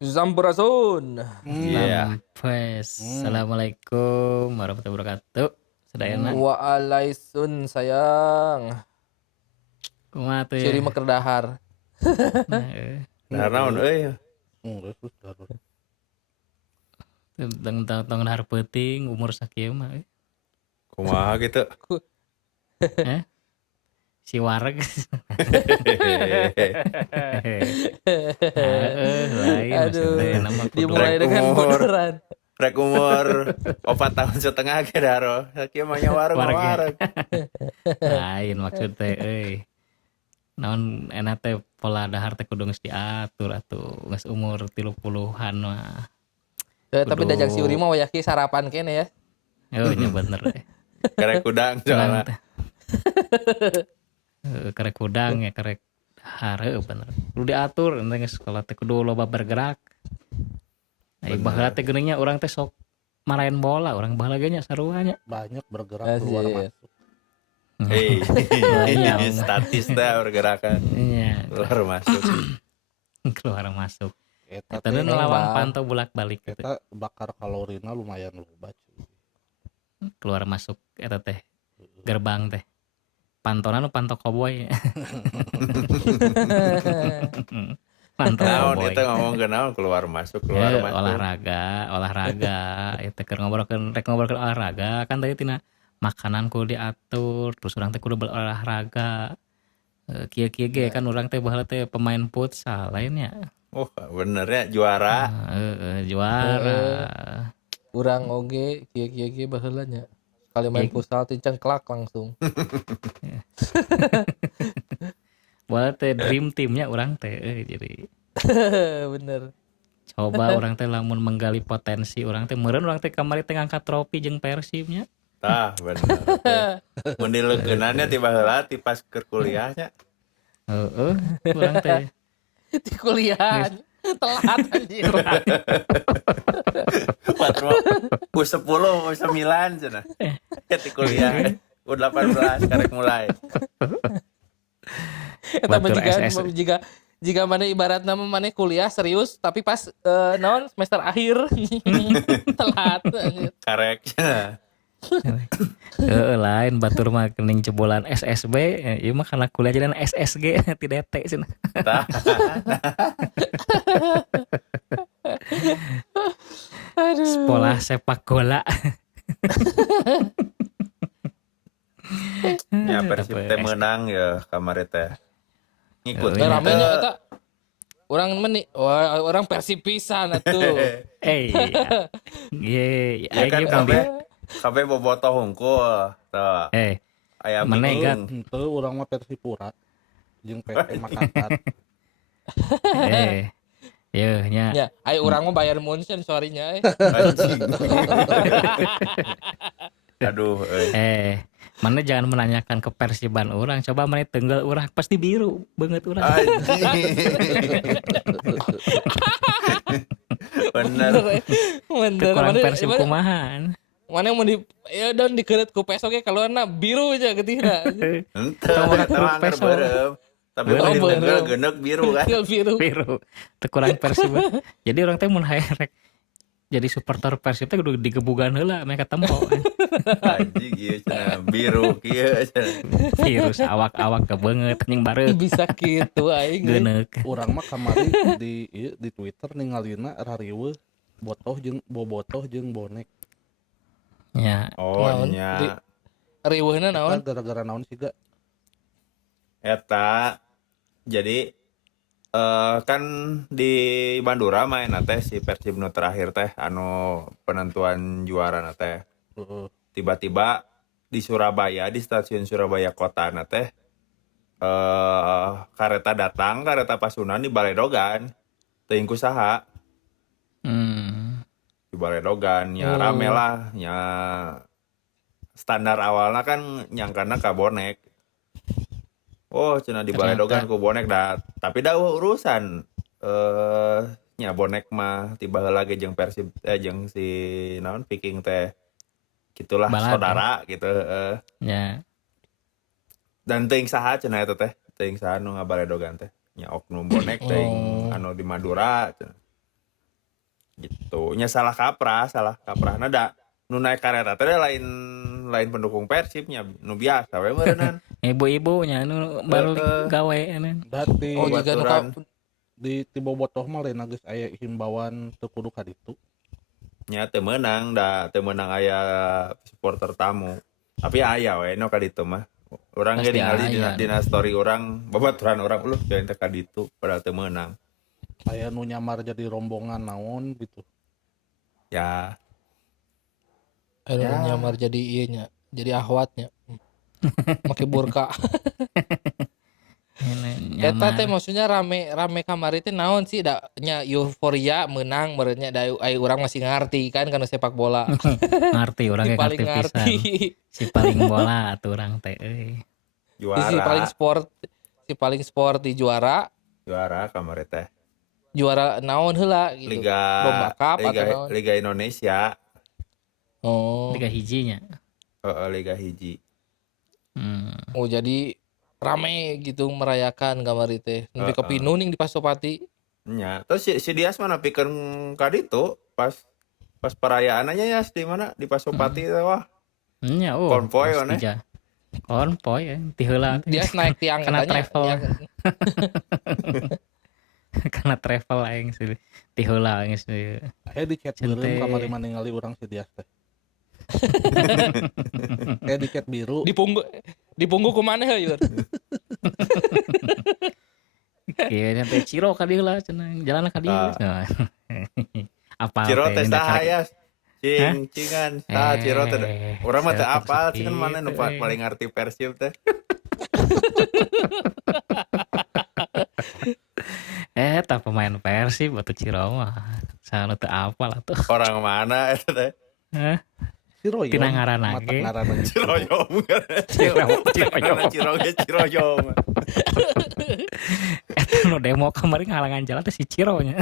Sampurasun. Iya. Lampes. Hmm. Assalamualaikum warahmatullahi wabarakatuh. Sadayana. Waalaisun sayang. Kumaha tuh ya? Ciri mah keur dahar. Heeh. Dahar naon euy? Terus dahar. Tong dahar peuting umur sakieu mah. Kumaha gitu? Heh? Si wareg. Lain Aduh, maksudnya nama kudu. dimulai dengan umur. bodoran. Rek umur 4 tahun setengah ge daro. Sakieu mah nya warung Wareg ya? wareg. Lain maksud teh euy. Naon enak teh pola dahar teh kudu geus diatur atuh. Geus umur 30-an mah. Tapi Kudu. dajak si Uri mah wayaki sarapan kene ya. Oh nya bener. Kerek udang soalna. Kerek udang ya kerek dahar bener. Kudu diatur enteng geus sekolah teh kudu loba bergerak. Baheula teh geuning nya urang teh sok marahin bola, urang baheula ge nya sarua nya. Banyak bergerak Asik. keluar masuk. Hei. Banyak. Statis teh pergerakan Iya, keluar masuk. keluar masuk. Eta Eta teh nu lawan Bang. pantau bolak-balik gitu. eta bakar kalorina lumayan loba cuy. Keluar masuk eta teh gerbang teh. Pantona nu pantau koboi. Pantau Naon koboi. itu ngomong ke naon keluar masuk keluar Ya, masuk. olahraga eta keur ngobrolkeun olahraga kan tadi tina makanan kudu diatur terus urang teh kudu berolahraga. Kieu-kieu ge kan urang teh baheula teh pemain futsal lainnya. Oh, bener ya juara. Juara. Urang oge kieu-kieu baheula nya. Sekali main futsal teh cengklak langsung. Baheula teh dream teamnya urang teh jadi Bener. coba urang teh lamun menggali potensi urang teh meureun urang teh kamari teh ngangkat trofi jeung Persibnya. Tah bener. Mun dileungeunannya ti baheula ti pas keur kuliahnya. Heeh, urang teh Di kuliah telat anjir. U10 U9 cenah. Ti kuliah U18 karek mulai. Eta mah Batur SS. jika mana ibarat nama mana kuliah serius tapi pas naon semester akhir telat anjir. Karek cenah. lain batur mah kening jebolan SSB ieu mah kana kuliah jadi SSG ti DT cenah. Tah. Sekolah sepak bola. Ya Persib teh menang ya kamari teh. Ngikut. Iya. Rame nya eta. Urang meni orang Persib pisan atuh. Ye, Ya kan kabeh bobotoh hungkul. Tuh. Aya Menegat. bingung. Henteu urang mah Persipura jeung PT Makassar. Yeuh nya. Ya, ayo urang mah Bayern Munchen sorry nya Anjing. Aduh, mana jangan menanyakan ke Persiban orang, coba mana tenggal orang pasti biru banget orang. Bener. Kurang Persib kumahan. Mana mau di ya dan dikeret ku peso ge kaluarna biru aja geutina. Henteu eta peso. Tapi mun ditenggal geuneuh biru kan. Biru. Teu kurang Persib. Jadi orang teh mun hayarek jadi supporter Persib teh kudu digebugan heula mereka tempo. Anjing ieu cenah biru kieu cenah. Virus awak-awak kebeungeut anjing bareuh. Bisa kitu aing. Geuneuk. Urang mah kamari di Twitter ningalina rariweuh bobotoh jeung bonek. Ya. Oh nya. Riweuhna naon? Gara-gara naon sih ga? Eta jadi kan di Bandura main teh si Persib nu terakhir teh anu penentuan juara teh. Tiba-tiba di Surabaya di stasiun Surabaya kota teh kareta datang kareta pasunan di Baledogan teuing kusaha. Di Baledogan nya rame lah nya standar awalnya kan nyangkana ka bonek. Oh cenah di Baledogan ku bonek dah tapi dah urusan nya bonek mah tiba heula ge jeung Persib jeung si naon Viking teh gitulah Balad, saudara gitu Ya. Dan teuing saha cenah eta teh? Teuing saha nu ngabaledogan teh? Nya oknum bonek teuing anu di Madura cenah. gitu. Nya salah kaprah nada nu naek kareta teh lain pendukung Persibnya nu biasa we meureunnan. Ibu-ibunya nu baru gawe anu. Berarti Oh jika nu ka- di bobotoh mah lain geus aya himbauan teu kudu ka ditu. Nya teu meunang aya supporter tamu. Tapi aya we nu ka ditu mah. Urang ge Pasti ningali aya. dina story urang, babaturan urang jangan teh ka ditu padahal teu meunang. Aya nu nyamar jadi rombongan naon gitu. Ya, anu Ya. nyamar jadi ieu nya, jadi ahwatnya. Make burka. Eta teh maksudnya rame kamari teh naon sih da nya euforia menang meureunnya da aya urang masih ngarti kan kana sepak bola. Ngarti urang Si ge paling ngarti pisan. ngarti. Si paling bola atuh urang teh euy. Si paling juara sport di juara kamari teh. juara naon heula gitu. Domba cup atau naon. Liga Indonesia, Oh. Liga hijinya. Liga hiji. Oh jadi rame gitu merayakan kamari teh. Nepi ka Pinu ning di Pasopati. Nya, terus si Dias mana pikeun ka ditu pas perayaan aja ya di mana di Pasopati teh wah. Nya Konvoy pasti one. ja. Konvoy ya, ti heula teh. Dia naik tiang Kena katanya. travel. Karena travel aing sih. Ti heula geus Aya di chat Cente. beureum kamari mah ningali urang si Dias teh. Aya di chat biru. Di punggu kemana Yur? Kayaknya teh Ciro ka dieu lah cenah. Jalan ka dieu. Nah. Apa Ciro teh indah saha carek- ya? Cingan, tah Ciro teh. Urang mah teh saya apal, seperti cingan mana nu itu, paling ngarti Persib teh. tak pemain Persib batu Ciro mah. Sana teu apal atuh. Orang mana eta teh? Hah? Si Royong. Tina ngaranna Mata ge. ngaranna gitu. Ciroyom. Ciroyom. Ciroyom. Eta nu demo kemarin ngalangan jalan teh si Ciro nya.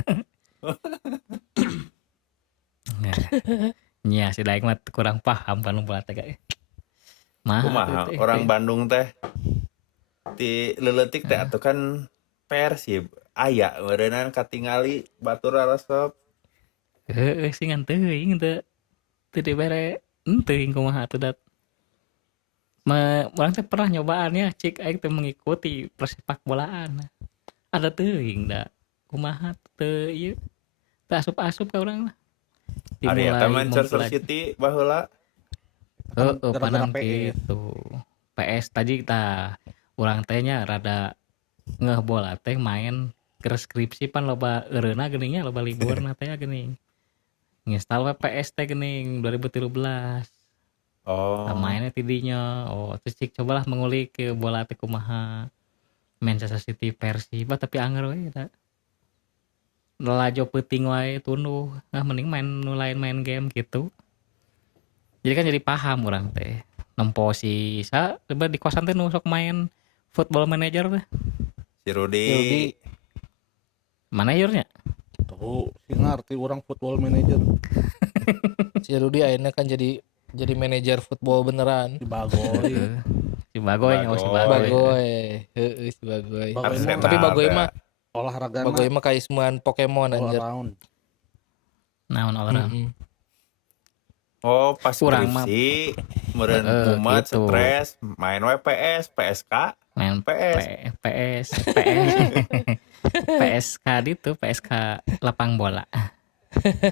Nya si daek mah kurang paham kan bola teh ge. Kumaha orang Bandung teh di leuletik teh atuh kan Persib aya meureunnan katingali batur resep. Heeh sih ngan teuing teu dibere teuing kumaha atuh dat. Urang teh pernah nyobaannya cik aing teh mengikuti persepak bolaan. Ada teuing da kumaha teu ieu teu asup-asup ka urang lah. Ari eta Manchester mempelaj- City baheula. Gara-gara panang PS. gitu. PS tadi tah urang teh nya rada ngeh bola teh main ke skripsi pan loba eureuna geuning nya loba liburna teh geuning. Nginstal we PS teh geuning 2013. Oh. Mainnya tidinya. Oh, terus cik cobalah mengulik ke bola teh kumaha. Manchester City Persib tapi anger we eta. Lajo peuting wae tunduh. Nah mending main nu lain main game gitu. Jadi kan jadi paham urang teh. Nempo si coba di kosan teh nu sok main Football Manager teh. Si Rudi. Mana yurnya? Tuh, si ngarti urang Football Manager Si Rudi akhirnya kan jadi manajer football beneran. si Bagoy. Si Bagoy nya si Bagoy. Bagoy. Heeh si Bagoy. Bagoy mah Arsenal Tapi Bagoy teh. mah olahraga Bagoy mah kaismuan Pokemon all anjir. around. Naon orang. Mm-mm. Oh, pas Kurang mah. skripsi meureun Heeh, mumet gitu. stres main we PS, PSK. Main PS. PSK itu PSK lapang bola.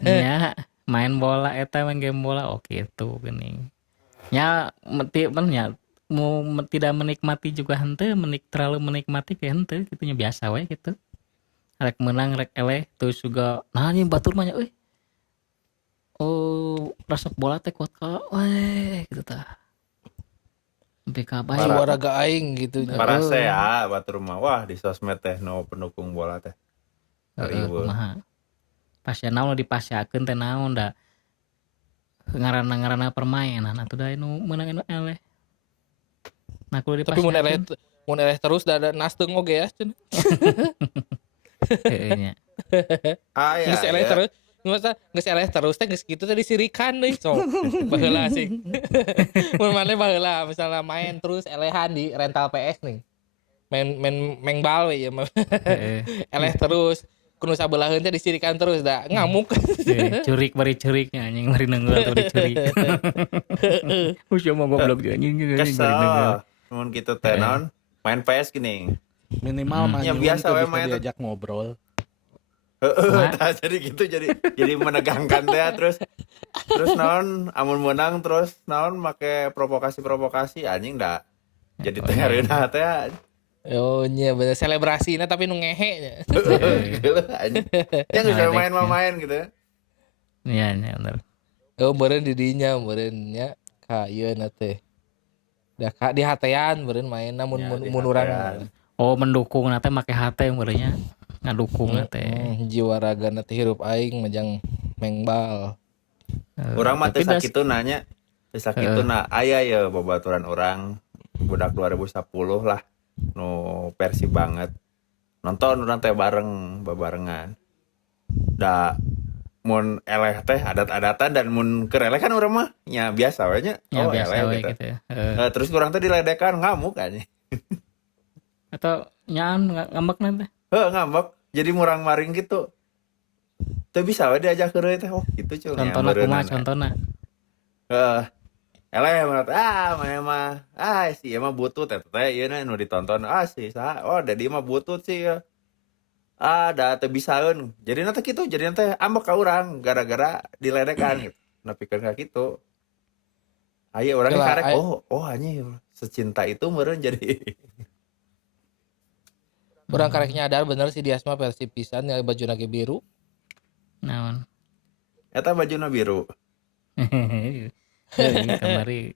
Nya main bola eta main game bola oke itu geuning. Nya tidak menikmati juga henteu terlalu menikmati ke henteu kitu nya biasa we gitu. Rek menang rek eleh terus juga nah nya batur mah nya euy. Oh, resep bola teh kuat ka weh gitu tah. Sampai ka bae. Olahraga aing gitu nya. Parase ya batur mah wah di sosmed teh no pendukung bola teh. Riweuh. Kumaha. Pasya naon dipasyakeun teh naon da ngaranna permainan atuh da nu meunang anu eleh. Nah kudu Tapi dipasyakeun. mun eleh terus da ada nasteung oge ya. Cen. Heeh nya. Ah ya. Geus eleh terus. Geus eleh terus teh geus kitu teh disirikan deui sok. Baheula sih. Mun maneh baheula misalnya main terus elehan di rental PS nih. Main bal we ya. Heeh. Eleh terus kudu sabelaheun teh disirikan terus da ngamuk. Curik bari curiknya anjing bari nenggel tuh dicurik. Usia mau goblok juga anjing juga anjing bari nenggel. Kesel mun kitu teh naon main PS gini. Minimal Ya manyun biasa teu we bisa main teh. diajak ngobrol. Tah, jadi gitu jadi menegangkan teh terus naon amun menang terus naon make provokasi anjing dah. Jadi teh hareuna teh Oh nya bener selebrasina tapi nu ngehe nya. gitu anjing. Ya geus Ngeledeknya. main gitu. Iya bener. Oh meureun di dinya meureun nya ka ieu na teh. Da ka di hatean meureun main namun Ya, di mun urang hatean. Oh mendukung na teh make hate meureunnya. Ngadukung na teh. jiwa raga na teh hirup aing majang mengbal. Urang mah teh Tapi das- sakitu nanya. Teh sakitu na aya ya babaturan orang budak 2010 lah nu Persib banget. Nonton urang teh bareng babarengan. Da mun eleh teh adat-adatan dan mun keur eleh kan urang mah nya biasa we nya. Ya Oh biasa eleh we gitu. gitu ya. Terus urang teh diledekan ngamuk aja. Atau nyaan ngambek nanti. Ngambek. Jadi murang maring gitu. Teu bisa we diajak heureuy teh. Oh kitu cuy. Contohna kumaha contohna. Heeh. Eleh menurut mana mah si ieu mah butut eta teh ieu nu ditonton si saha oh da dieu mah butut sih ya. Da teu bisaeun. Jadi nanti kitu jadi teh ambek ka urang gara-gara diledekan gitu. Nepikeun ka kitu. Aya urang Gelah, karek anjing secinta itu meureun jadi. Urang karek nyadar bener si Dias mah Persib pisan ya baju ge biru. Naon? Eta bajuna biru. Kamari.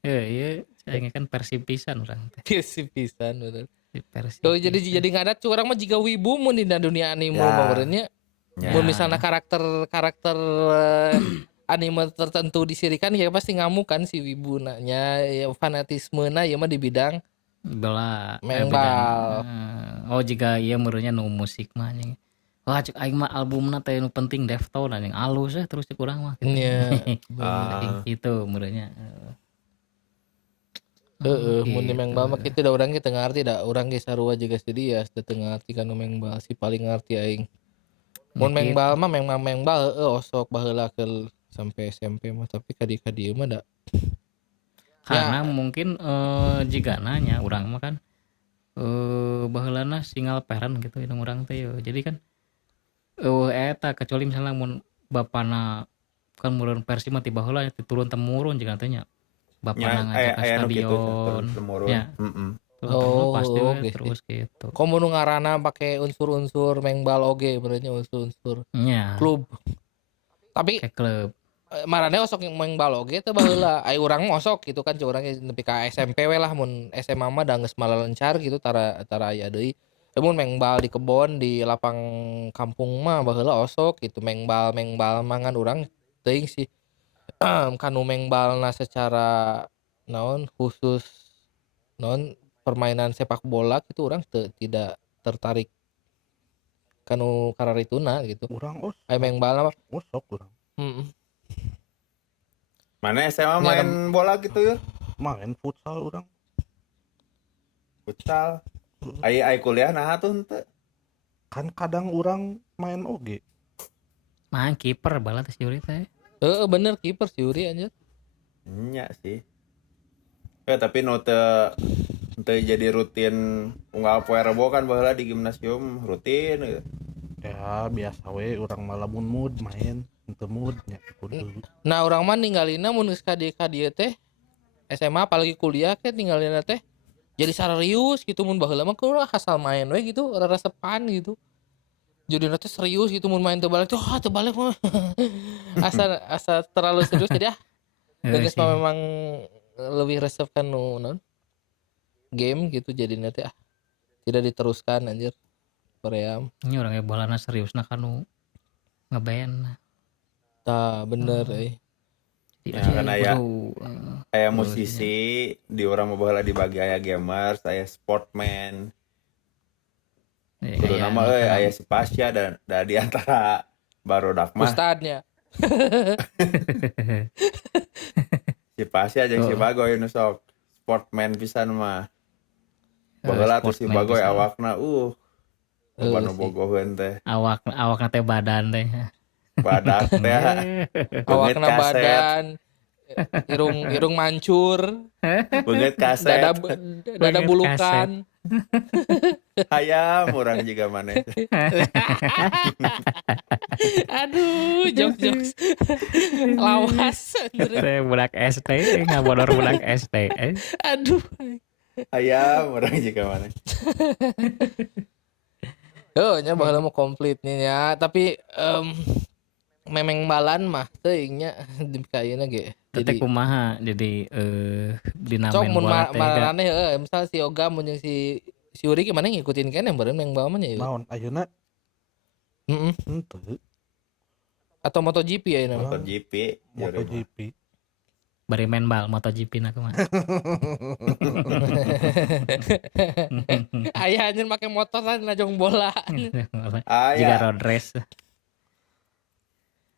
Iya, saya kan Persib pisan urang teh. Persib pisan bener. Persib. Tuh jadi ngadat curang mah jiga wibu mun di dunia anime Ya. mah meureun nya. Ya. Mun misalnya karakter anime tertentu disirikan ya pasti ngamuk kan si wibu nya ya fanatisme na ya mah di bidang Bela mengbal. Oh jika iya meureunnya nu musik mah anjing. Wah cek aing mah albumna teh nu penting Deftones anjing alus terus cek urang mah. Nya. Gitu meureunnya. Mun di mengbal mah kitu da urang ge teu ngarti da urang ge sarua juga si Dias teu ngarti kana mengbal si paling ngarti aing. Mun mengbal mah mengbal osok baheula ke sampai SMP mah tapi ka dieu mah da Karena mungkin jika nanya urang mah kan baheulana single parent gitu indung urang teh yo. Jadi kan eta kecuali misalnya mun bapana kan meureun Persib mah ti baheula turun temurun jeung tanya. Bapana ngajak ke stadion. Ya. Pasti terus gitu. Komo nu ngaranna make unsur-unsur mengbal oge benernya unsur-unsur Nya. klub. Tapi Kayak klub. marane osok mengbal oge teh baheula. Ai urang mah osok gitu kan cek urang nepi ka SMP we lah mun SMA mah da geus malalencar gitu tara aya deui. Mun mengbal di kebon di lapang kampung mah baheula osok gitu mengbal mangan urang teuing sih. Kanu mengbalna secara naon khusus naon permainan sepak bola gitu orang tidak tertarik kanu kararituna gitu. Urang Aya mengbal mah osok urang. Mana SMA main bola gitu ya? Main futsal urang. Futsal. Ai kuliah nah tuh henteu. Kan kadang urang main oge. Main kiper bala teh Yuri teh. Bener kiper si Yuri anjir. Nya sih. Tapi nu teu jadi rutin unggal poe Rebo kan baheula di gimnasium rutin gitu. Ya biasa we urang malah mood main henteu mood nya kudu. Nah urang mah ninggalina mun geus ka dieu teh SMA apalagi kuliah ke ninggalina teh jadi serius gitu mun baheula mah kudu asal main we gitu reresepan gitu. Jadi nanti serius gitu mun main teu balik tuh teu balik mah. asa terlalu serius jadi geus mah memang lebih resep kan non game gitu jadi nanti tidak diteruskan anjir Korea. Ini orangnya bolana serius nah kanu ngeband. Tah bener Ya kan aya musisi di urang mah baheula dibagi aya gamers, aya sportman. Kudu nama aya si Pasya dan di antara barudak mah ustadnya. Si Pasya jeung si Bagoy nu sok sportman pisan mah. Baheula tuh si Bagoy awakna loba nu sih. bogoheun teh. awakna teh badan teh. Badak teh beungeut Awakna kaset, badan, irung mancur, beungeut dada kaset. dada Beungeut bulukan. Hayam urang jiga maneh teh. Aduh, jokes lawas anjir. Teh budak SD ngabodor budak SD. Aduh. Hayam urang jiga maneh. Nya baheula mau komplit nih ya, tapi memeng balan mah teuing nya di kayeuna ge. Teh Jadi kumaha jadi dina sok main mun bola teh ga maraneh misal si Oga mun jeung si Uri gimana ngikutin keneh beureun yang bawa mah nya. Naon ayeuna Heeh. henteu Atau MotoGP ayeuna mah. MotoGP jadi mah. MotoGP. bari main bal MotoGP na kumaha. Aya anjeun make motor lain lajong bola. Jika Aya road race.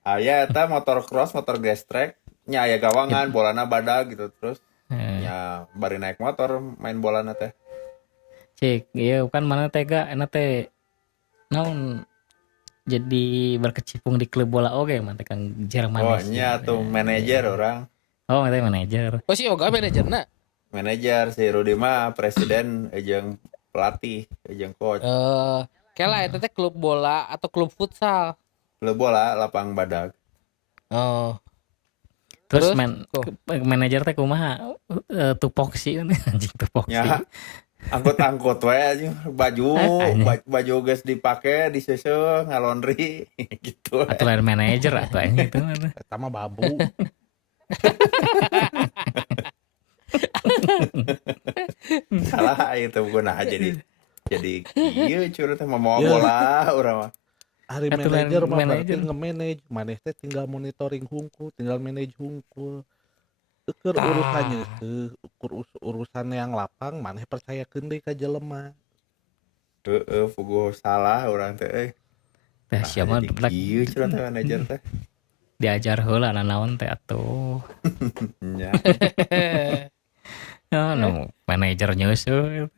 aya eta motor cross, motor gestrek, nya aya gawangan, bolana badag gitu terus nya bari naik motor main bolana teh. Cik, iya kan mana teh ga enak teh naon jadi berkecimpung di klub bola oge mah teh Kang Jerman. Oh nya tuh manajer orang. Oh, teh manajer. Oh si Oga manajerna. Manajer si Rudi mah presiden jeung pelatih jeung coach. Kela eta teh klub bola atau klub futsal. Klub bola lapang badag. Oh. Terus Kok? manajer teh kumaha tupoksi anjing tupoksi. Nya angkut-angkut we anjing baju baju geus dipake diseuseung ngalondri gitu. Atuh lain manajer atuh anjing itu mah. Eta mah babu. Salah itu kunaha jadi kieu curut teh mau Ya. bola urang mah. Hari Atuh manajer lain mah berarti manajer. nge-manage, maneh teh tinggal monitoring hungkul, tinggal manage hungkul. Keur Tah. urusannya teu urusan yang lapang maneh percayakeun deui ka jelema. Heeh, fugo salah urang teh euy. Teh sia mah Jadi budak kieu curut teh manajer teh. diajar heula nanaon teh atuh. Nya. Ya nu manajer nyeuseul.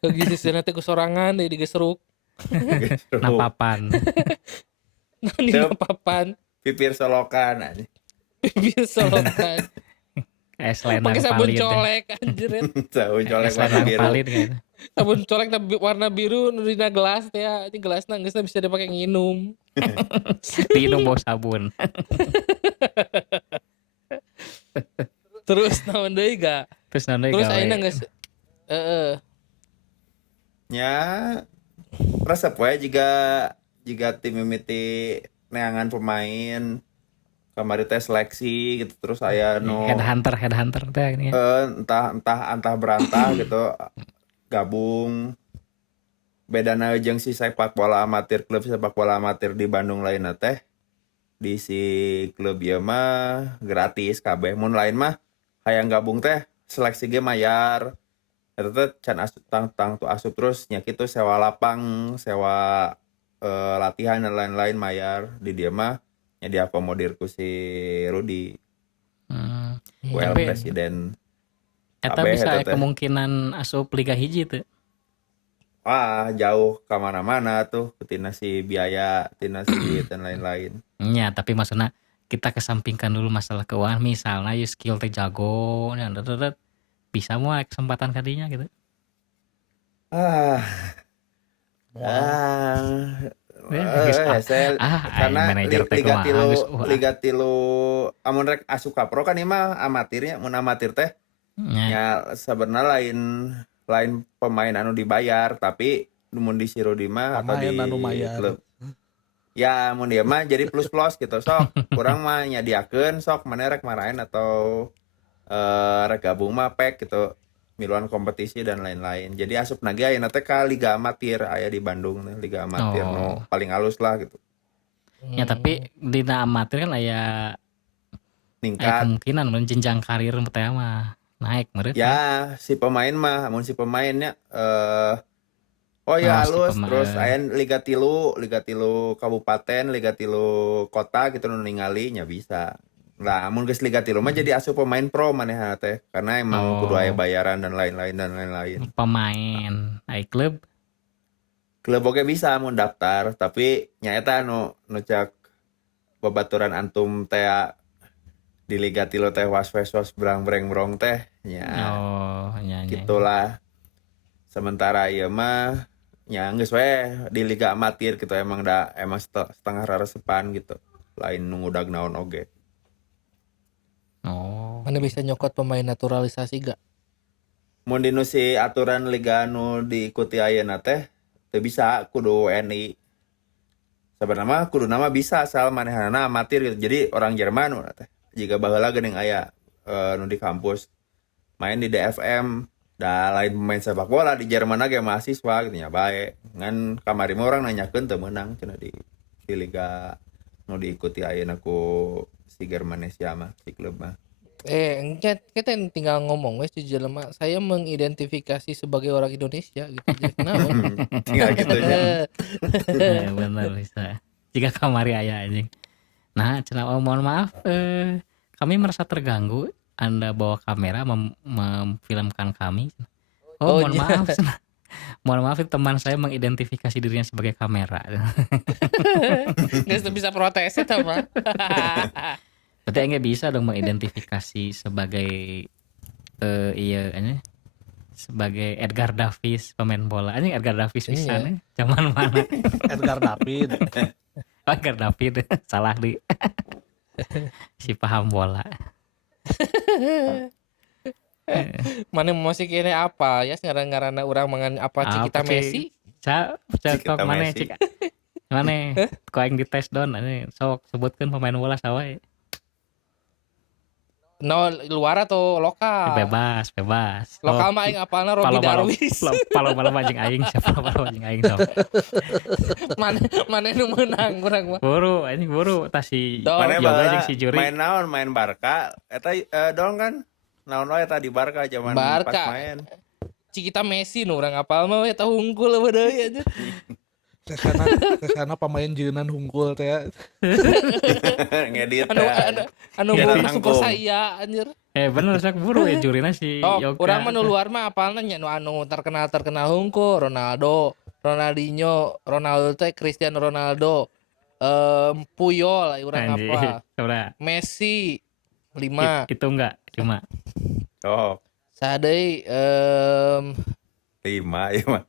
Geuseuseuna teh ku sorangan deui digeseruk. Napapan. Di Teu. papan. Pipir solokan anjing. Bibir solokan. Es lenang Pakai sabun palit. colek anjir. Tahu colek Es warna lenang biru. palit gitu. Sabun colek warna biru nu dina gelas teh ya. Ini gelasna geusna bisa dipakai nginum. Diinum bau sabun. Terus naon deui ga? Terus nanti Terus gawe. ayeuna geus Nya resep we jika tim mimiti neangan pemain kamari teh seleksi gitu terus aya nu headhunter teh ini. entah berantah gitu gabung bedana jeung si sepak bola amatir klub sepak bola amatir di Bandung lainna teh di si klub ieu mah gratis kabeh mun lain mah hayang gabung teh seleksi ge mayar eta teh can asup tang tu asup terus nya kitu sewa lapang sewa latihan dan lain-lain mayar di dia mah nya diakomodir ku si Rudi WL Tapi presiden eta kabeh bisa eta teh. kemungkinan asup Liga Hiji teh. Wah jauh kemana-mana tuh tina si biaya tina si duit dan lain-lain. Ya, tapi maksudnya kita kesampingkan dulu masalah keuangan, misalnya you skill teh jago, bisa mau kesempatan kadinya gitu. Saya karena manajer teh kumaha, geus, Liga Tilu amun rek asup ka pro kan ieu mah amatirnya mun amatir teh nya. ya sebenarnya lain pemain anu dibayar tapi mun di Sirodi mah atau di Pamain anu mayar. klub ya mun dia mah jadi plus gitu sok kurang mah nyadiakeun sok mana rek marahin atau rek gabung mah pek gitu miluan kompetisi dan lain-lain jadi asup nage ayeuna teh ka liga amatir aya di Bandung liga amatir Oh. paling halus lah gitu Ya tapi dina amatir kan aya ningkat kemungkinan mun jenjang karir teh mah naik meureun. ya si pemain mah mun si pemainnya oh Oh, ya si halus pemain. terus aya Liga Tilu kabupaten Liga Tilu kota gitu nu ningali nya bisa lah mun geus Liga Tilu mah jadi asup pemain pro manehna teh karena emang Oh. kudu aya bayaran dan lain-lain Pemain ai klub klub oge bisa mun daftar tapi nya eta nu cak babaturan antum teh di Liga 3 teh was-was brang-breng-brong teh nya Oh, nya. gitulah. Sementara ieu mah nya geus we di liga amatir gitu emang setengah raresepan gitu. Lain nu ngudag naon oge. Oh. Mana bisa nyokot pemain naturalisasi gak? Mun dinu si aturan liga nu diikuti ayeuna teh teu bisa kudu WNI. Sebenarnya mah kudu nama bisa asal manehanana amatir gitu. Jadi orang Jerman urang teh jiga baheula geuning aya nu di kampus main di DFM da lain pemain sepak bola di Jerman ge mahasiswa gitu nya bae. Ngan kamari mah urang nanyakeun teu meunang cenah di liga nu diikuti ayeuna ku si Germanesia mah si klub mah. Kita tinggal ngomong wes di jelema saya mengidentifikasi sebagai orang Indonesia gitu. Jadi kenapa? Tinggal gitu nya. Bener bisa. Jika kamari aya anjing. Nah, cenah mohon maaf kami merasa terganggu Anda bawa kamera memfilmkan kami. Oh, Mohon iya. maaf. Cenah. Mohon maaf teman saya mengidentifikasi dirinya sebagai kamera. Nggak bisa protes eta mah. Berarti enggak bisa dong mengidentifikasi sebagai sebagai Edgar Davis pemain bola. Anjing Edgar Davis Iya. pisan zaman mana? Edgar David. Edgar David salah di si paham bola. Mana musik ini apa ya ngaran-ngaranna urang mangan apa Cikita Apa, Cik? Messi? Cak mana Messi. cik? Mana? Kau yang dites don, ini sok sebutkan pemain bola sawe. No, luar atau lokal? Bebas. Lokal mah aing apalna Robi Darwis. Palo anjing aing siapa palo anjing aing sok. Mana nu menang urang mah. Buru anjing buru tas si Dong. Mana Yoga baheula jeung si Juri. main naon main Barca eta dong kan naon wae tadi Barca zaman Barca. pas main. Cikita Messi nu urang apal mah eta hungkul deui aja. Kesana pemain jeunan hungkul teh. Ngedit Anu teh. anu Iya, buru nangkung. super saya anjir. Bener sak buru ya Jurina si Oh, Yoga. urang mah nu luar mah apalna nya nu anu terkenal hungkul Ronaldo, Ronaldinho, Ronaldo teh Cristiano Ronaldo. Puyol urang Anjing. apa? Coba. Messi 5. Itu enggak cuma. Oh, Sadeui 5 ieu mah.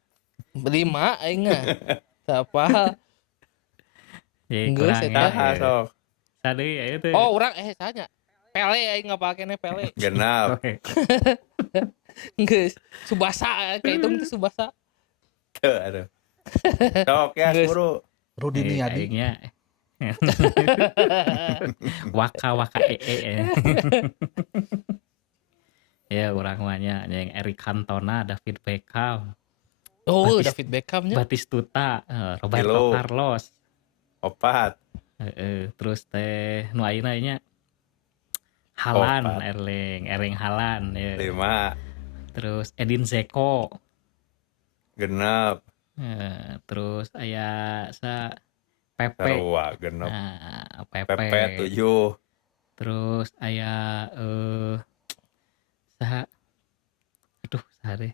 5 aing mah. Siapa? Ya Geus kurang eta. Saha sok Tadi ya itu. Oh, urang tanya. Pele aing ngapakene Pele. genap. Oke. Geus Subasa kayak itu teh Subasa. Teu aduh. Sok ya Geus. buru. Rudi Niadi. Aingnya. waka ya. Ya orang mahnya yang Eric Cantona, David Beckham, Oh, David Beckham nya. Batistuta, Roberto Tilo. Carlos. 4. Terus teh nu ayeuna nya Haaland, Opat. Erling Haaland ya. 5. Terus Edin Dzeko. Genep. Terus aya Pepe. Sarua genep. Pepe 7. Terus aya saha deh.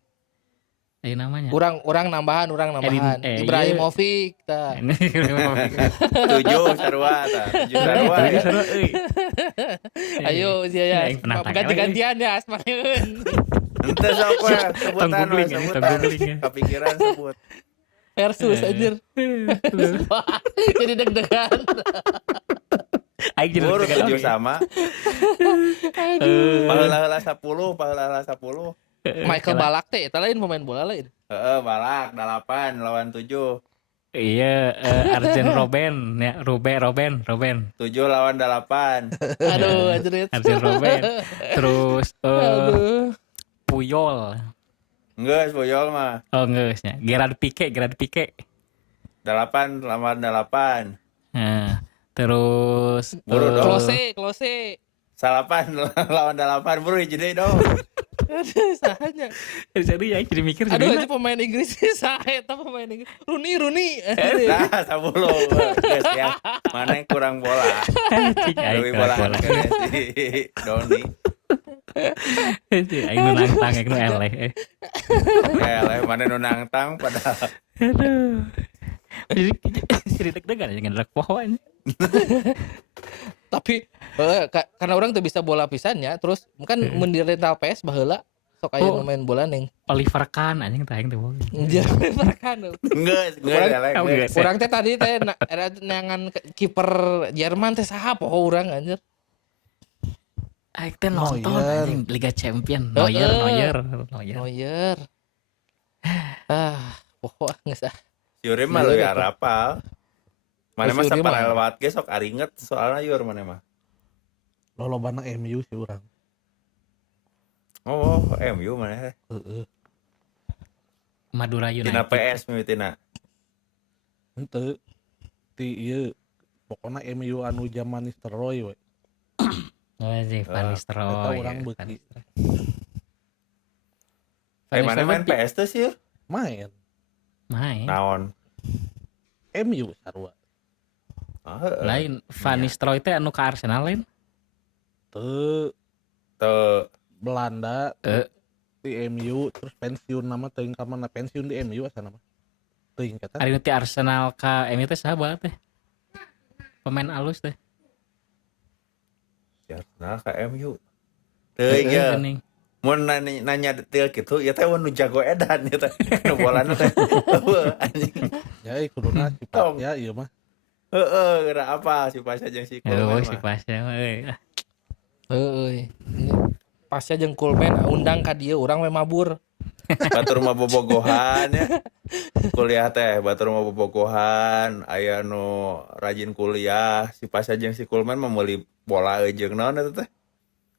Aya namanya. Urang nambahan. iya. Ibrahimovic tah. 7 sarua tah. 7 sarua ya. Ayo ya. Aing penantang Ganti-gantian ya asmaneun. Henteu sok we sebutan we googling, sebutan. googling ya. Kepikiran sebut. Versus anjir. Jadi deg-degan. Aing jadi Buru deg-degan 7 oge. sama. Paheula-heula 10. Michael Balak teh eta lain pemain bola lain. Balak 8 lawan 7. Iya, Arjen Robben ya, Robben. 7 lawan 8. Aduh, anjir. Arjen Robben. Terus Aduh. Puyol. Geus Boyol mah. Oh geus nya. Gerard Pique. 8 lawan 8. Nah, terus Buru dong. Close. Salapan lawan 8 buru hiji deui dong. Aduh, sahanya. jadi ya jadi mikir Aduh, jadi aja pemain Inggris saha eta pemain Inggris. Rooney. Nah, 10. Geus ya. Mane kurang bola. Lebih bola kene si Doni. Aing nu nantang aing nu eleh. Eleh mane nu nangtang padahal Aduh. Jadi deg-degan aja ngendrak pohon. Tapi karena orang tuh bisa bola pisannya, terus kan Heeh. mun di rental PS baheula sok aya nu Oh, main bola ning. Oliver Kahn anjing teh aing teh boga. Anjir kan. Enggak, Urang ada Oh, lagi. geus. urang teh tadi teh era neangan kiper Jerman teh saha poho urang anjir. Aing teh nonton Neuer. anjing Liga Champion. Heeh. Neuer. Neuer. Poho geus ah. Yuri mah lu ya rapal. Mana mah Yuri mah. saparel waat ge sok aringet soalnya Yur mana mah. Lolobana MU sih urang. Oh, MU mana? Heeh. Madura Tina United. PS mimitina. Henteu ti ieu pokona MU anu zaman Nistelrooy we. Oh, sih Van Ah, Nistelrooy. eta ya, urang Van beuki. Nistelrooy. Mana main PS tuh sih? Yur? Main Main. Naon? MU sarua. Heeh. Lain Van Iya. Nistelrooy teh anu ka Arsenal lain. Teu Tuh, Belanda Eh. di MU terus pensiun nama teuing ka mana pensiun di MU asa nama. Teuing kata Ari nu ti Arsenal ka MU teh saha teh? Pemain alus teh. nah ke MU. Teuing ya. Geuning. Mun nanya detail gitu, ya teh nu jago edan ya teh. Nu bolana teh. Heueuh anjing. ya kuduna sifat ya ieu mah. Heeh, geura apa si Pasha jeung si Kul Oh, mah. si Pasha mah euy. Heueuy. Pasnya jeung Kulmen undang ka dieu urang we mabur. Batur mah bobogohan ya. Kuliah teh batur mah bobogohan, aya nu rajin kuliah, si Pasha jeung si Kulman mah meuli bola jeung naon eta teh?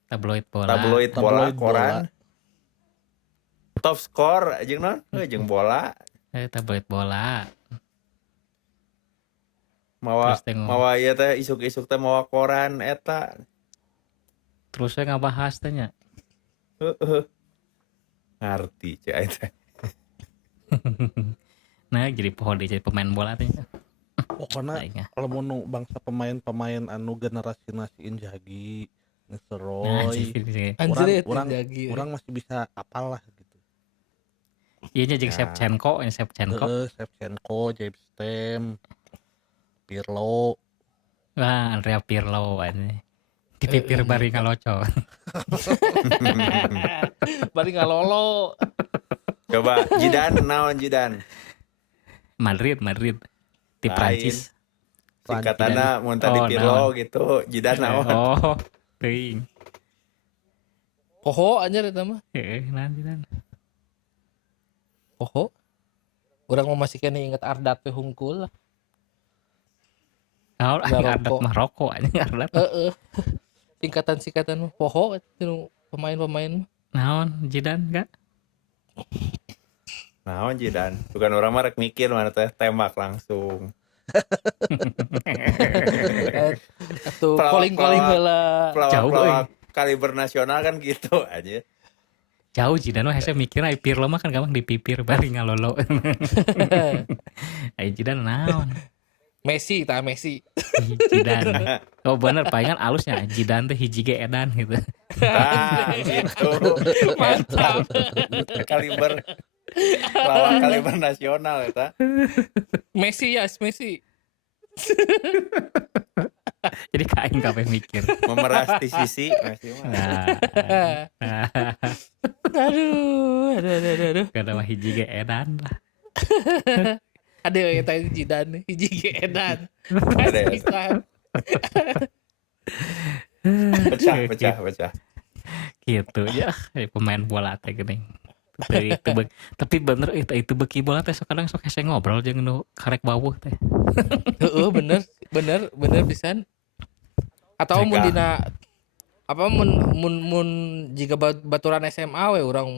Tabloid bola. Tabloid bola Tabloid koran. bola. Top skor jeung naon? Jeung bola. Tabloid bola. Mawa Terus tengok. mawa ieu teh isuk-isuk teh mawa koran eta. Terus we ngabahas teh nya. Heeh. Ngarti cai teh. Nah, jadi pohon dia jadi pemain bola teh. Pokona Aing ah. kalau mau bangsa pemain-pemain anu generasi nasi Inzaghi, Nah, Nistelrooy, jadi Anjir ya Urang Inzaghi. orang masih bisa apal lah gitu. iya nya jeung Ya. Shevchenko, Shevchenko, James Stem, Pirlo. Wah, Andrea Pirlo anjing. Dipipir bari ngaloco. Bari ngalolo. Coba Jidan naon Jidan? Madrid. Di Lain. Prancis. Singkatanna mun tadi Oh, Pirlo gitu, Jidan naon? Oh, teuing. Poho anjir eta mah. Heeh, nanti. Poho. Urang mah masih kene inget Ardat teh hungkul. Naon Nggak adat rokok. mah rokok anjing adat. Heeh. Singkatan mah poho itu pemain-pemain. Naon Jidan enggak? Naon Jidan? Bukan orang mah rek mikir mana teh tembak langsung. Atuh Pelawak- calling heula. Pelawak-pelawak kaliber nasional kan gitu aja. Jauh Jidan mah hese mikir ai Pirlo mah kan gampang dipipir bari ngalolo. Ai Jidan naon? Messi. Jidan. Oh bener palingan alusnya Jidan teh hiji ge edan gitu. Nah, gitu. Mantap. Kaliber pelawak kaliber nasional eta. Messi. Jadi kain kabeh mikir. Memeras di sisi masih mah. Nah, Aduh. kada mah hiji ge edan lah. Ada yang tadi Jidan, hiji ge edan. Ada ya? Pisan. Pecah. Gitu ya pemain bola teh geuning. Tapi bener itu beki bola teh kadang sok hese ngobrol jeung nu karek baweuh teh. Heeh, bener pisan. Atau mun Jika- dina apa mun jika baturan SMA we urang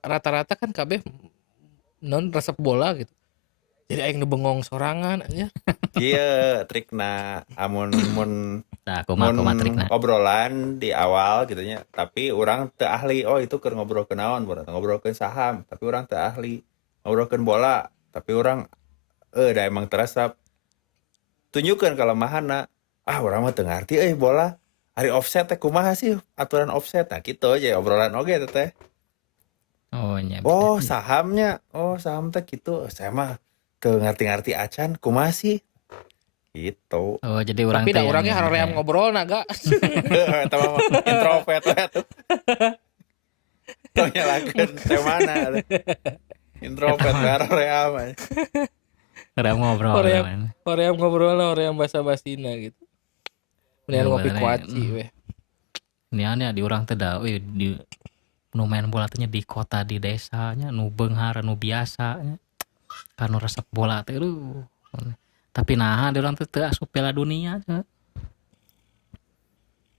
rata-rata kan kabeh non resep bola gitu. Jadi aing nu bengong sorangan aja. Iya, trikna amun Nah, kumaha trikna. obrolan di awal gitu nya, tapi orang teu ahli. Oh, itu keur ngobrolkeun naon, ngobrolkeun saham, tapi orang teu ahli. Ngobrolkeun bola, tapi orang da emang terasa tunjukkeun kelemahanna. Ah, urang mah teu ngarti bola. Hari offset teh kumaha sih aturan offset? Nah, gitu aja obrolan oge teh. Oh nya Oh sahamnya, oh saham teh gitu. Saya mah teu ngerti-ngerti acan, kumaha sih? Gitu. Oh jadi orang Tapi teh da yang orangnya hareream ngobrol naga. Eta mah introvert we atuh. Teu nyalakeun teh mana. Introvert we aream. udah ngobrol Hoream kan. hoream ngobrol lah, hoream basa-basina gitu. Mendingan Ya ngopi bener kuaci ya. weh. Niannya di orang teh da di nu main bola teh nya di kota di desanya nu beunghar nu biasa nya. Kanu resep bola teh tapi nah di orang teh teu asup Piala Dunia nya.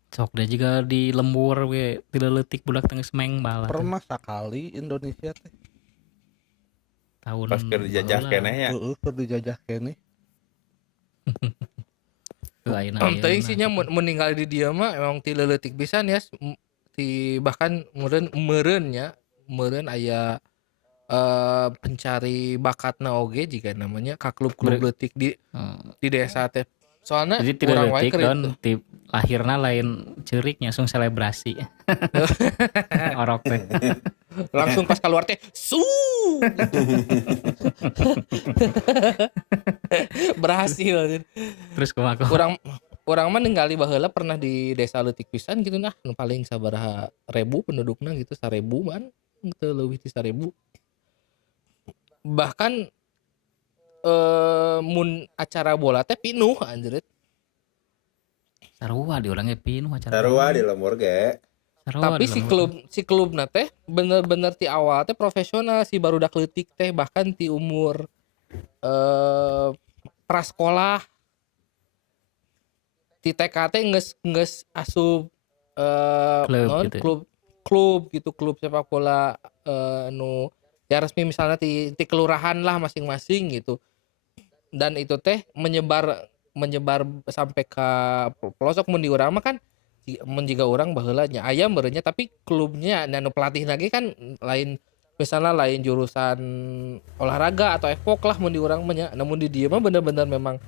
Sok deh juga di lembur we tidak leutik budak tengah semeng bala teh. Pernah sekali Indonesia teh Tahun Pas keur dijajah baheula. keneh ya. keur dijajah keneh. Teu ayeuna Teuing ayeuna. sih nya meninggal di dia mah emang ti leuletik pisan ya. Ti bahkan meureun nya, meureun aya pencari bakatna oge jika namanya ka klub-klub leutik di desa teh. Soalnya Jadi tidak urang wae leutik keur don ti lahirna lain ceurik nya langsung selebrasi. Orok teh. langsung pas keluar teh berhasil. Terus kumaha Orang mah ninggali baheula pernah di desa leutik pisan gitu nah, nu paling sabaraha ribu pendudukna gitu, 1000 man, teu leuwih ti 1000. Bahkan mun acara bola teh pinuh anjrit. sarua di urang ge pinuh acara Sarua bola. di lembur ge. Sarua Tapi di lembur. si klubna teh bener-bener ti awal teh profesional, si barudak leutik teh bahkan ti umur prasekolah, ti TK teh geus asup Klub naon gitu. klub gitu, klub sepak bola nu ya resmi misalnya ti kelurahan lah masing-masing gitu. Dan itu teh menyebar sampai ke pelosok. Mun di urang mah kan mun jiga urang baheula nya aya meureunnya, tapi klubnya anu pelatih lagi kan lain, misalnya lain jurusan olahraga atau evok lah mun di urang mah nya. Namun di dieu mah bener-bener memang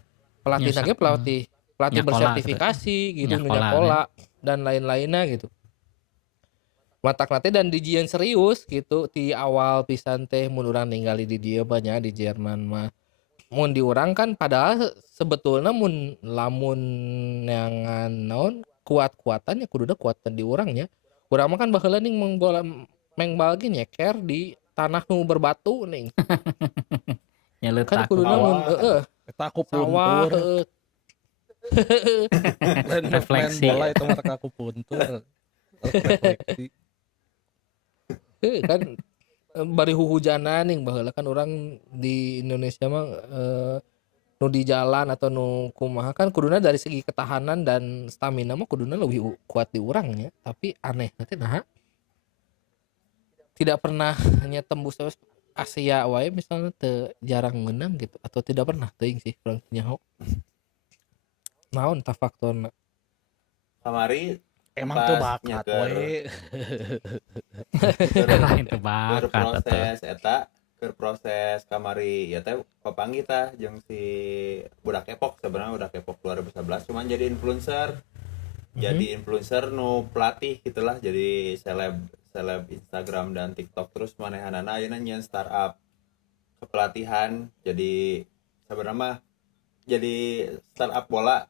pelatih lagi pelatih Nyakola gitu. bersertifikasi gitu, nu Nyakola, nyakola dan lain-lainnya gitu. Matak nate dan dijieun serius gitu ti awal pisan teh mun urang ningali di dieu mah nya di Jerman mah. Mun di urang kan padahal sebetulnya mun lamun neangan naon kuat-kuatan ya kuduna kuatan di urangnya. Urang mah kan baheula ning mengbal ge nyeker di tanah nu berbatu ning. Nya Kan leutak kuduna mun Sawah. Eta aku sawah puntur. Lain main refleksi. bola itu mah rek aku puntur. Refleksi. Kan bari huhujanan ning baheula kan orang di Indonesia mah nu di jalan atau nu kumaha kan kuduna dari segi ketahanan dan stamina mah kuduna lebih kuat di urangnya. Tapi aneh nanti nah tidak pernah hanya tembus terus Asia wae misalnya jarang menang gitu, atau tidak pernah teuing sih urang nyaho. Naon tah faktorna? Kamari Emang teu pas bakat nyeker we. Lain teu keur bakat atuh. proses eta keur proses kamari ya teh papanggih tah jeung si budak Epok, sebenarnya budak Epok 2011 cuman jadi influencer. Jadi influencer nu pelatih gitulah, jadi seleb Instagram dan TikTok. Terus manehanana ayeuna nyeun startup kepelatihan. Jadi sebenarnya mah jadi startup bola.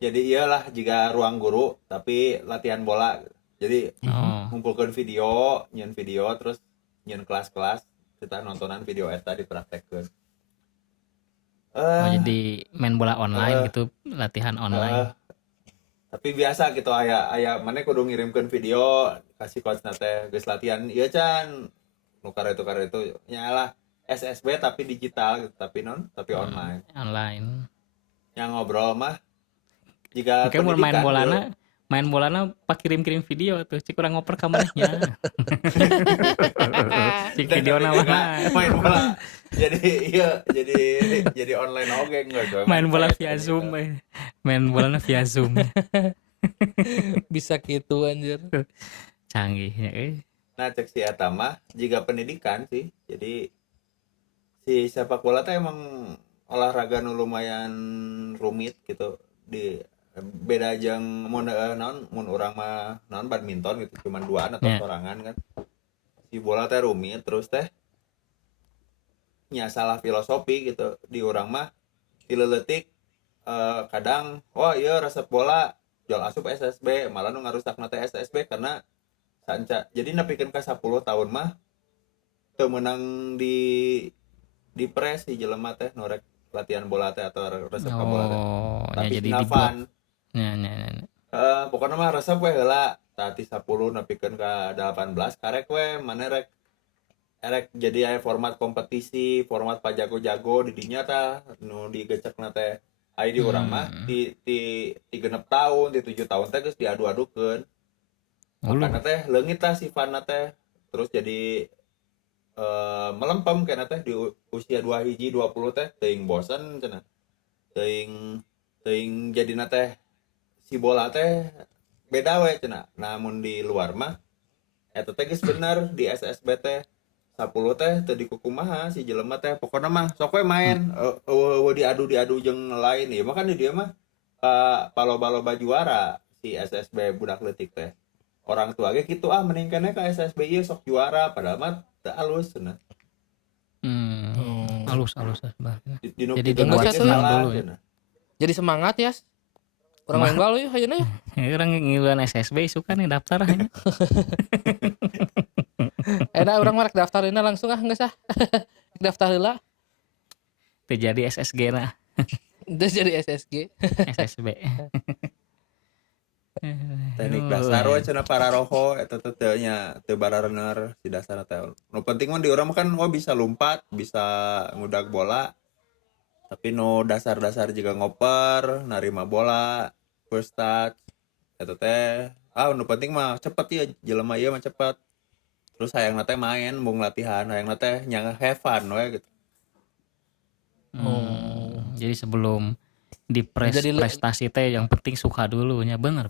Jadi iyalah jika ruang guru tapi latihan bola. Jadi ngumpulkeun video, nyeun video terus nyeun kelas-kelas kita nontonan video eta dipraktekkeun. Jadi main bola online gitu, latihan online. Tapi biasa gitu aya mana kudu ngirimkeun video kasih coach teh geus latihan ieu can nu karetu nyalah SSB tapi digital gitu, tapi online. Online. Yang ngobrol mah jika Mungkin mau main bolana pak kirim video tuh cik urang ngoper ka manehnya. Cik video nama main bola. Jadi online oge enggak main bola via Zoom. Main bolana via Zoom. Bisa gitu anjir. Canggihnya Nah cek si eta mah jika pendidikan sih. Jadi si sepak bola teh emang olahraga nu lumayan rumit gitu. Di beda jeung mun urang mah naon badminton gitu cuman duaan atau sorangan kan. si bola teh rumit terus teh nya salah filosofi gitu di urang mah dileletik kadang oh iya resep bola jual asup SSB malah nu ngarusakna teh SSB karena sanca jadi nepikeun ka 10 tahun mah teu meunang di press si jelema teh nu rek latihan bola teh atau resep ka bola teh Oh, ya tapi jadi tina dibuat. fun Ya, ya, ya. pokoknya mah resep we heula tadi 10 nepikeun ka 18 karek we mana rek jadi aya format kompetisi format pajago-jago di dinya tah nu digecekna teh aya di urang mah di 6 tahun di 7 tahun teh geus diadu-adukeun makana teh leungit tah sifatna teh terus jadi melempem kena teh di usia 2 hiji 20 teh teuing bosen cenah teuing jadina teh si bola teh beda we cenah namun di luar mah eta teh geus bener di SSB teh 10 teh teu dikukumaha si jelema teh pokona mah sok we main diadu jeung lain ieu mah kan di dieu mah paloba-loba juara si SSB budak leutik teh orang tua ge kitu mending keneh ka SSB ieu sok juara padahal mah teu alus cenah Halus di Jadi kitu dibuat ge senang salah dulu ya. cenah. Jadi semangat ya. Orang main bal yuk ayeuna. Orang ngiluan SSB suka nih daftar hanya. Enak orang mah rek daftarina langsung geus ah. Daftar heula. Teu jadi SSG nah, Terus jadi SSG. SSB. Teknik dasar we cenah para roho eta teh teu nya teu barareuneur si dasarna teh. Nu penting mah di urang mah kan bisa lompat, bisa ngudag bola. Tapi nu dasar-dasar juga ngoper, narima bola, first touch eta teh nu penting mah cepet ya jelema ieu mah cepet. Terus hayangna teh main mung latihan, hayangna teh nya have fun we gitu. Jadi sebelum di Jadi prestasi teh yang penting suka dulu nya bener.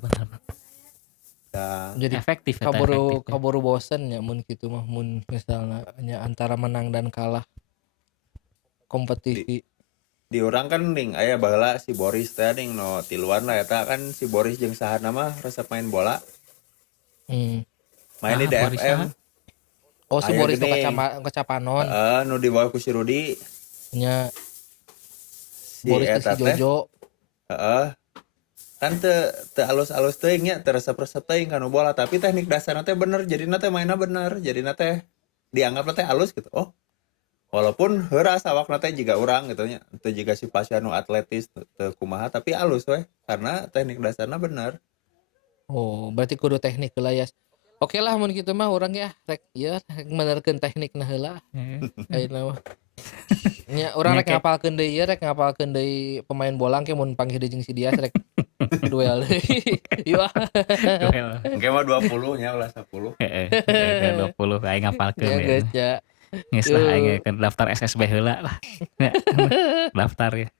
Ya, jadi Efektif eta efektif. kaburu bosen ya mun kitu mah mun misalnya nya antara menang dan kalah kompetisi. di urang kan ning aya baheula si Boris teh ning no tiluan lah eta kan si Boris jeung sahana mah resep main bola. Main di Boris DFM. Oh si Aya Boris nu geuning. kacapanon Nu dibawa ku si Rudi. nya Si Boris teh eta si teh. Jojo. Kan teu alus-alus teuing nya teu resep-resep teuing kana bola tapi teknik dasarna teh bener jadina teh mainna bener jadina teh dianggapna teh alus gitu. Oh walaupun heuras awakna teh jiga urang gitu nya teu jiga si pasien nu atletis teu kumaha tapi alus we karena teknik dasarna bener. Oh berarti kudu teknik heula ya. Oke lah mun kitu mah urang ya rek menerkeun teknikna heula. Ayeuna mah. Nya urang rek ngapalkeun deui ieu rek ngapalkeun deui pemain bola ke mun panggih deui jeung si Dias rek duel deui. Ieu Engke mah 20 nya ulah 10. 20 aing ngapalkeun ya ya. geus ya. Geus lah aing ke daftar SSB heula lah. Daftar ya.